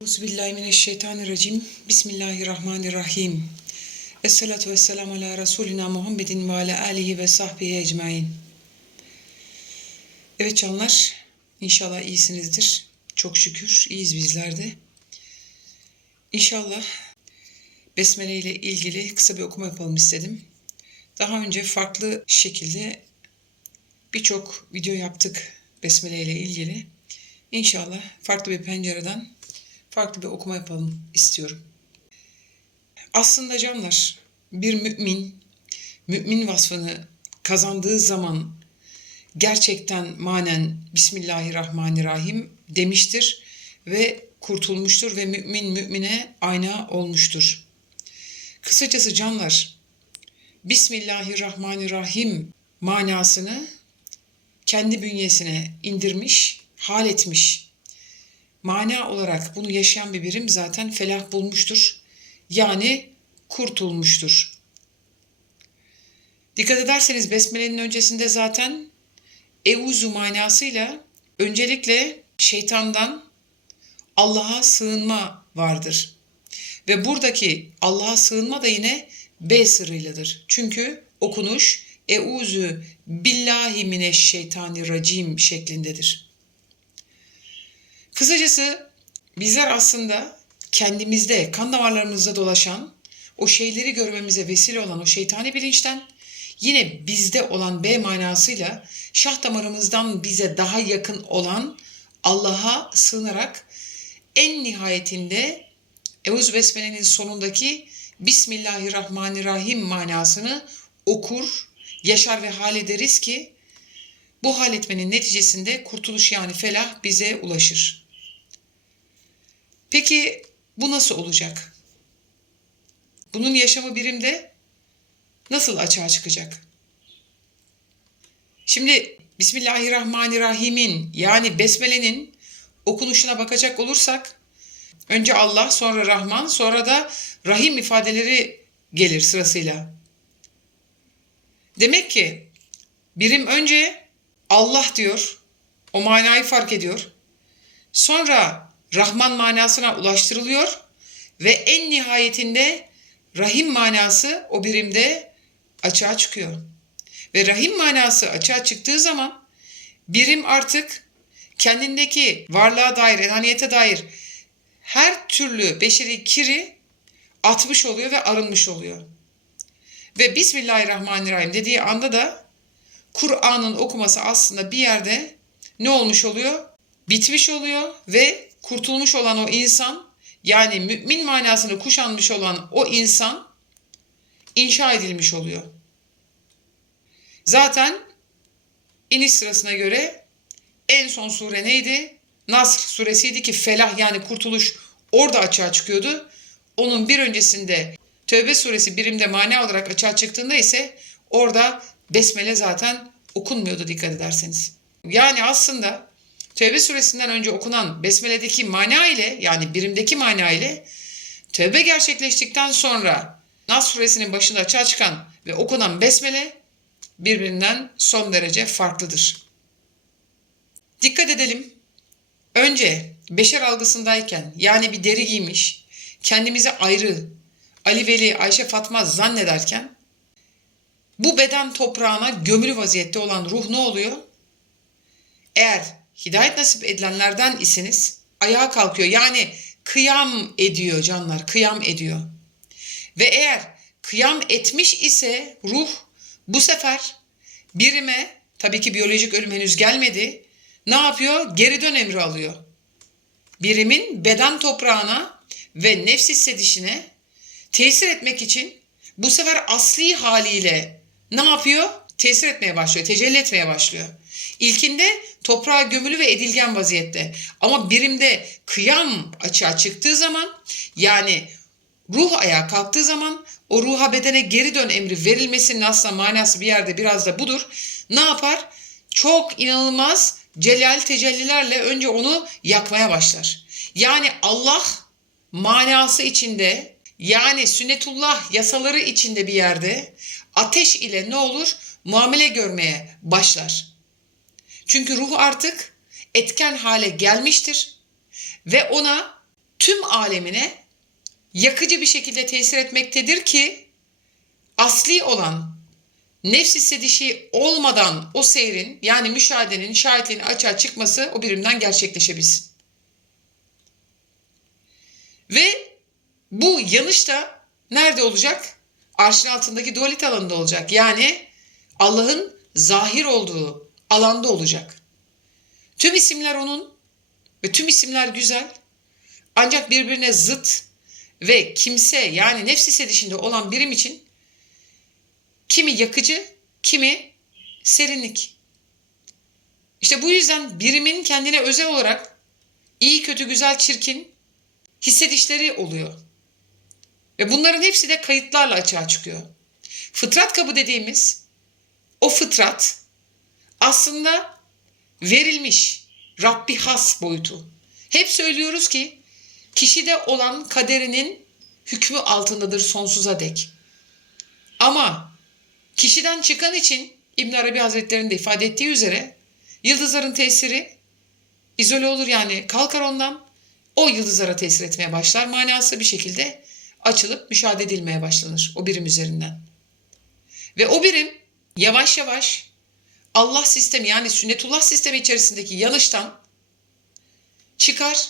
Euzubillahimineşşeytanirracim. Bismillahirrahmanirrahim. Esselatu vesselamu ala Resulina Muhammedin ve ala alihi ve sahbihi ecmain. Evet canlar, inşallah iyisinizdir. Çok şükür iyiyiz bizler de. İnşallah Besmele ile ilgili kısa bir okuma yapalım istedim. Daha önce farklı şekilde birçok video yaptık Besmele ile ilgili. İnşallah farklı bir pencereden farklı bir okuma yapalım istiyorum. Aslında canlar bir mümin mümin vasfını kazandığı zaman gerçekten manen Bismillahirrahmanirrahim demiştir ve kurtulmuştur ve mümin mümine ayna olmuştur. Kısacası canlar Bismillahirrahmanirrahim manasını kendi bünyesine indirmiş, hal etmiş. Mana olarak bunu yaşayan bir birim zaten felah bulmuştur. Yani kurtulmuştur. Dikkat ederseniz Besmele'nin öncesinde zaten Euzu manasıyla öncelikle şeytandan Allah'a sığınma vardır. Ve buradaki Allah'a sığınma da yine B sırrıyladır. Çünkü okunuş Euzu billahi mineşşeytanirracim şeklindedir. Kısacası bizler aslında kendimizde, kan damarlarımızda dolaşan, o şeyleri görmemize vesile olan o şeytani bilinçten yine bizde olan B manasıyla şah damarımızdan bize daha yakın olan Allah'a sığınarak en nihayetinde Euz Besmele'nin sonundaki Bismillahirrahmanirrahim manasını okur, yaşar ve hal ederiz ki bu hal etmenin neticesinde kurtuluş yani felah bize ulaşır. Peki bu nasıl olacak? Bunun yaşamı birimde nasıl açığa çıkacak? Şimdi Bismillahirrahmanirrahim'in yani Besmele'nin okunuşuna bakacak olursak önce Allah, sonra Rahman, sonra da Rahim ifadeleri gelir sırasıyla. Demek ki birim önce Allah diyor, o manayı fark ediyor. Sonra Rahman manasına ulaştırılıyor ve en nihayetinde Rahim manası o birimde açığa çıkıyor. Ve Rahim manası açığa çıktığı zaman birim artık kendindeki varlığa dair, enaniyete dair her türlü beşeri kiri atmış oluyor ve arınmış oluyor. Ve Bismillahirrahmanirrahim dediği anda da Kur'an'ın okuması aslında bir yerde ne olmuş oluyor? Bitmiş oluyor ve kurtulmuş olan o insan yani mümin manasını kuşanmış olan o insan inşa edilmiş oluyor. Zaten iniş sırasına göre en son sure neydi? Nasr suresiydi ki felah yani kurtuluş orada açığa çıkıyordu. Onun bir öncesinde Tövbe suresi birimde mana olarak açığa çıktığında ise orada Besmele zaten okunmuyordu dikkat ederseniz. Yani aslında Tövbe suresinden önce okunan Besmele'deki mana ile yani birimdeki mana ile tövbe gerçekleştikten sonra Nas suresinin başında açığa çıkan ve okunan Besmele birbirinden son derece farklıdır. Dikkat edelim. Önce beşer algısındayken yani bir deri giymiş, kendimizi ayrı, Ali Veli, Ayşe Fatma zannederken bu beden toprağına gömülü vaziyette olan ruh ne oluyor? Eğer hidayet nasip edilenlerden iseniz ayağa kalkıyor. Yani kıyam ediyor canlar, kıyam ediyor. Ve eğer kıyam etmiş ise ruh bu sefer birime tabii ki biyolojik ölüm henüz gelmedi. Ne yapıyor? Geri dön emri alıyor. Birimin beden toprağına ve nefs hissedişine tesir etmek için bu sefer asli haliyle ne yapıyor? Tesir etmeye başlıyor, tecelli etmeye başlıyor. İlkinde toprağa gömülü ve edilgen vaziyette. Ama birimde kıyam açığa çıktığı zaman yani ruh ayağa kalktığı zaman o ruha bedene geri dön emri verilmesinin aslında manası bir yerde biraz da budur. Ne yapar? Çok inanılmaz celal tecellilerle önce onu yakmaya başlar. Yani Allah manası içinde yani sünnetullah yasaları içinde bir yerde ateş ile ne olur? Muamele görmeye başlar. Çünkü ruh artık etken hale gelmiştir ve ona tüm alemine yakıcı bir şekilde tesir etmektedir ki asli olan nefs hissedişi olmadan o seyrin yani müşahedenin şahitliğinin açığa çıkması o birimden gerçekleşebilsin. Ve bu yanış da nerede olacak? Arşın altındaki dualite alanında olacak. Yani Allah'ın zahir olduğu alanda olacak. Tüm isimler onun ve tüm isimler güzel. Ancak birbirine zıt ve kimse yani nefs hissedişinde olan birim için kimi yakıcı, kimi serinlik. İşte bu yüzden birimin kendine özel olarak iyi, kötü, güzel, çirkin hissedişleri oluyor. Ve bunların hepsi de kayıtlarla açığa çıkıyor. Fıtrat kabı dediğimiz o fıtrat aslında verilmiş Rabbi has boyutu. Hep söylüyoruz ki kişide olan kaderinin hükmü altındadır sonsuza dek. Ama kişiden çıkan için İbn Arabi Hazretleri'nin de ifade ettiği üzere yıldızların tesiri izole olur yani kalkar ondan o yıldızlara tesir etmeye başlar manası bir şekilde açılıp müşahede edilmeye başlanır o birim üzerinden. Ve o birim yavaş yavaş Allah sistemi yani sünnetullah sistemi içerisindeki yanıştan çıkar.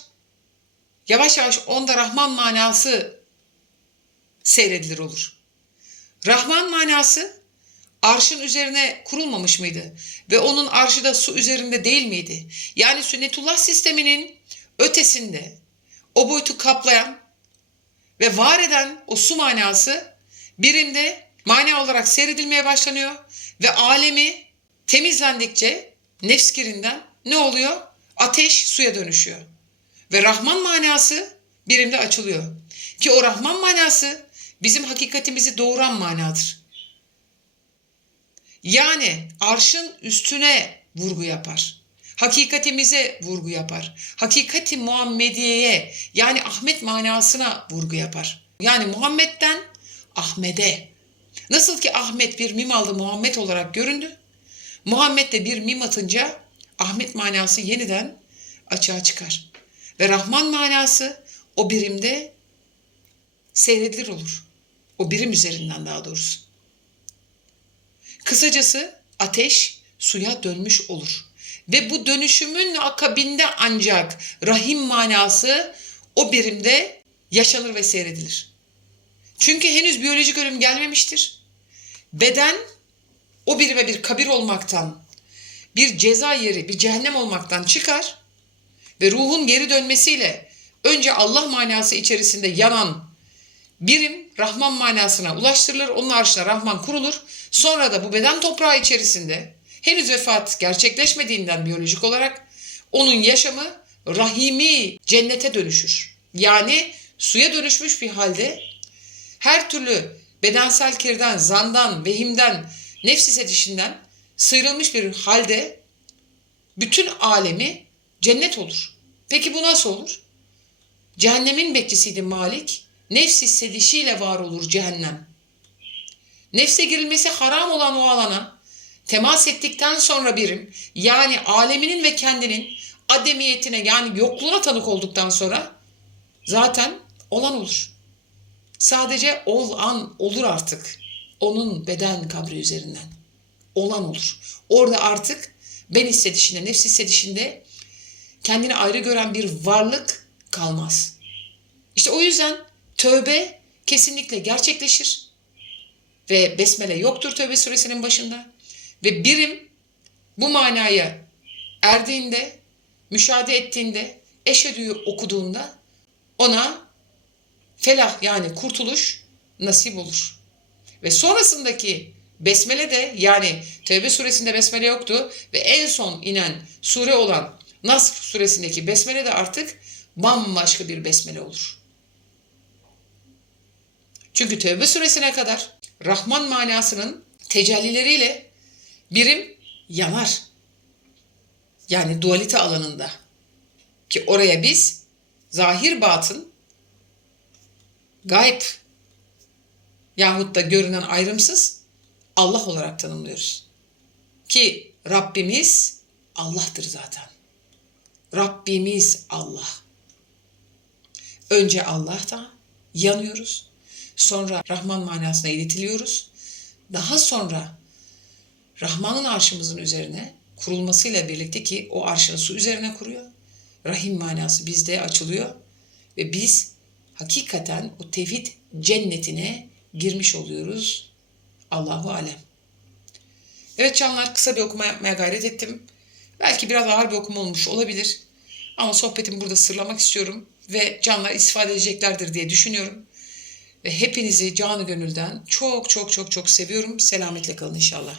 Yavaş yavaş onda Rahman manası seyredilir olur. Rahman manası arşın üzerine kurulmamış mıydı? Ve onun arşı da su üzerinde değil miydi? Yani sünnetullah sisteminin ötesinde o boyutu kaplayan ve var eden o su manası birimde mana olarak seyredilmeye başlanıyor ve alemi temizlendikçe nefs kirinden ne oluyor? Ateş suya dönüşüyor. Ve Rahman manası birimde açılıyor. Ki o Rahman manası bizim hakikatimizi doğuran manadır. Yani arşın üstüne vurgu yapar. Hakikatimize vurgu yapar. Hakikati Muhammediye'ye yani Ahmet manasına vurgu yapar. Yani Muhammed'den Ahmet'e. Nasıl ki Ahmet bir mim aldı Muhammed olarak göründü. Muhammed de bir mim atınca Ahmet manası yeniden açığa çıkar. Ve Rahman manası o birimde seyredilir olur. O birim üzerinden daha doğrusu. Kısacası ateş suya dönmüş olur. Ve bu dönüşümün akabinde ancak rahim manası o birimde yaşanır ve seyredilir. Çünkü henüz biyolojik ölüm gelmemiştir. Beden o birime bir kabir olmaktan, bir ceza yeri, bir cehennem olmaktan çıkar ve ruhun geri dönmesiyle önce Allah manası içerisinde yanan birim Rahman manasına ulaştırılır. Onun arşına Rahman kurulur. Sonra da bu beden toprağı içerisinde henüz vefat gerçekleşmediğinden biyolojik olarak onun yaşamı rahimi cennete dönüşür. Yani suya dönüşmüş bir halde her türlü bedensel kirden, zandan, vehimden, nefs hissedişinden sıyrılmış bir halde bütün alemi cennet olur. Peki bu nasıl olur? Cehennemin bekçisiydi Malik. Nefs hissedişiyle var olur cehennem. Nefse girilmesi haram olan o alana temas ettikten sonra birim yani aleminin ve kendinin ademiyetine yani yokluğuna tanık olduktan sonra zaten olan olur. Sadece ol an olur artık. Onun beden kabri üzerinden. Olan olur. Orada artık ben hissedişinde, nefs hissedişinde kendini ayrı gören bir varlık kalmaz. İşte o yüzden tövbe kesinlikle gerçekleşir. Ve besmele yoktur tövbe suresinin başında. Ve birim bu manaya erdiğinde, müşahede ettiğinde, eşhedüyü okuduğunda ona felah yani kurtuluş nasip olur. Ve sonrasındaki besmele de yani Tevbe suresinde besmele yoktu ve en son inen sure olan Nasr suresindeki besmele de artık bambaşka bir besmele olur. Çünkü Tevbe suresine kadar Rahman manasının tecellileriyle birim yanar. Yani dualite alanında. Ki oraya biz zahir batın gayb yahut da görünen ayrımsız Allah olarak tanımlıyoruz. Ki Rabbimiz Allah'tır zaten. Rabbimiz Allah. Önce Allah'ta yanıyoruz. Sonra Rahman manasına iletiliyoruz. Daha sonra Rahman'ın arşımızın üzerine kurulmasıyla birlikte ki o arşını su üzerine kuruyor. Rahim manası bizde açılıyor ve biz hakikaten o tevhid cennetine girmiş oluyoruz. Allahu alem. Evet canlar kısa bir okuma yapmaya gayret ettim. Belki biraz ağır bir okuma olmuş olabilir. Ama sohbetimi burada sırlamak istiyorum ve canlar istifade edeceklerdir diye düşünüyorum. Ve hepinizi canı gönülden çok çok çok çok seviyorum. Selametle kalın inşallah.